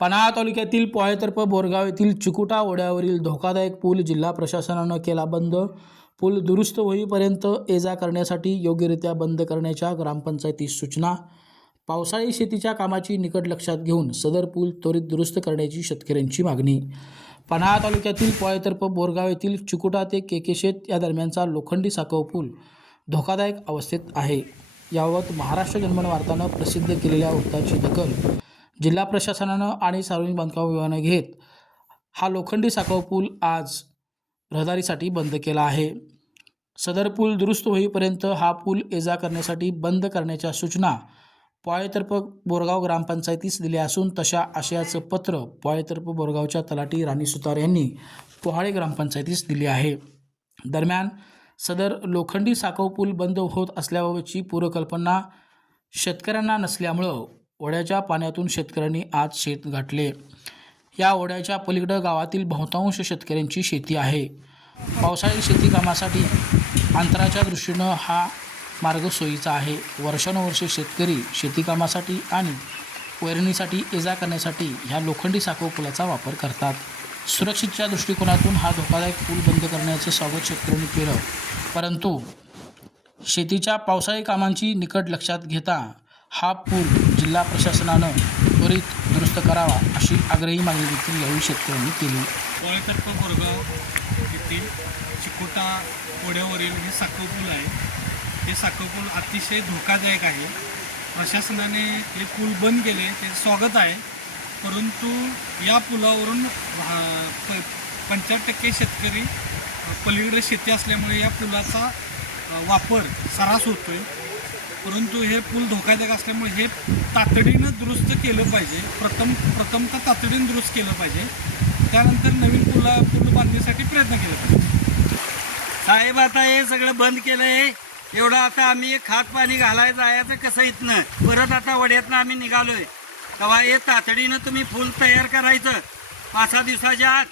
पन्हाळा तालुक्यातील पोळेतर्फ बोरगाव येथील चिकुटा ओढ्यावरील धोकादायक पूल जिल्हा प्रशासनानं केला बंद. पूल दुरुस्त होईपर्यंत ये जा करण्यासाठी योग्यरित्या बंद करण्याच्या ग्रामपंचायतीस सूचना. पावसाळी शेतीच्या कामाची निकट लक्षात घेऊन सदर पूल त्वरित दुरुस्त करण्याची शेतकऱ्यांची मागणी. पन्हाळा तालुक्यातील पोळेतर्फ बोरगाव येथील चिकुटा ते केकेशेत या दरम्यानचा लोखंडी साखव पूल धोकादायक अवस्थेत आहे. याबाबत महाराष्ट्र जनमन वार्तानं प्रसिद्ध केलेल्या वृत्ताची दखल जिल्हा प्रशासनानं आणि सार्वजनिक बांधकाम विभागानं घेत हा लोखंडी साखव पूल आज रहदारीसाठी बंद केला आहे. सदर पूल दुरुस्त होईपर्यंत हा पूल एजा करण्यासाठी बंद करण्याच्या सूचना पॉळेतर्फ बोरगाव ग्रामपंचायतीस दिल्या असून तशा आशयाचं पत्र पॉळेतर्फ बोरगावच्या तलाठी राणी सुतार यांनी पोहाळे ग्रामपंचायतीस दिले आहे. दरम्यान सदर लोखंडी साखव पूल बंद होत असल्याबाबतची पूर्वकल्पना शेतकऱ्यांना नसल्यामुळं ओढ्याच्या पाण्यातून शेतकऱ्यांनी आज शेत गाठले. या ओढ्याच्या पलीकडं गावातील बहुतांश शेतकऱ्यांची शेती आहे. पावसाळी शेती कामासाठी अंतराच्या दृष्टीनं हा मार्ग सोयीचा आहे. वर्षानुवर्षे शेतकरी शेती कामासाठी आणि वैरणीसाठी ये जा करण्यासाठी ह्या लोखंडी साखो पुलाचा वापर करतात. सुरक्षितच्या दृष्टिकोनातून हा धोकादायक पूल बंद करण्याचं स्वागत शेतकऱ्यांनी केलं. परंतु शेतीच्या पावसाळी कामांची निकट लक्षात घेता हा पूल जिल्हा प्रशासनानं त्वरित दुरुस्त करावा अशी आग्रही मागणी देखील यावेळी शेतकऱ्यांनी केली. पोळेतर्फ बोरगाव येथील चिकोटा ओढ्यावरील हे साखर पूल आहे. हे साखर पूल अतिशय धोकादायक आहे. प्रशासनाने हे पूल बंद केले ते स्वागत आहे. परंतु या पुलावरून प पंच्याहत्तर टक्के शेतकरी पलीकडे शेती असल्यामुळे या पुलाचा वापर सरास होतो आहे परंतु हे पूल धोकादायक असल्यामुळे हे तातडीनं दुरुस्त केलं पाहिजे. प्रथम प्रथमतः तातडीनं दुरुस्त केलं पाहिजे. त्यानंतर नवीन पुला पूल बांधण्यासाठी प्रयत्न केला पाहिजे. साहेब आता हे सगळं बंद केलंय. एवढं आता आम्ही खात पाणी घालायला जायचं कसं इथनं? परत आता वड्यातनं आम्ही निघालोय. तेव्हा हे तातडीनं तुम्ही फुल तयार करायचं. पाच सहा दिवसाच्या आत.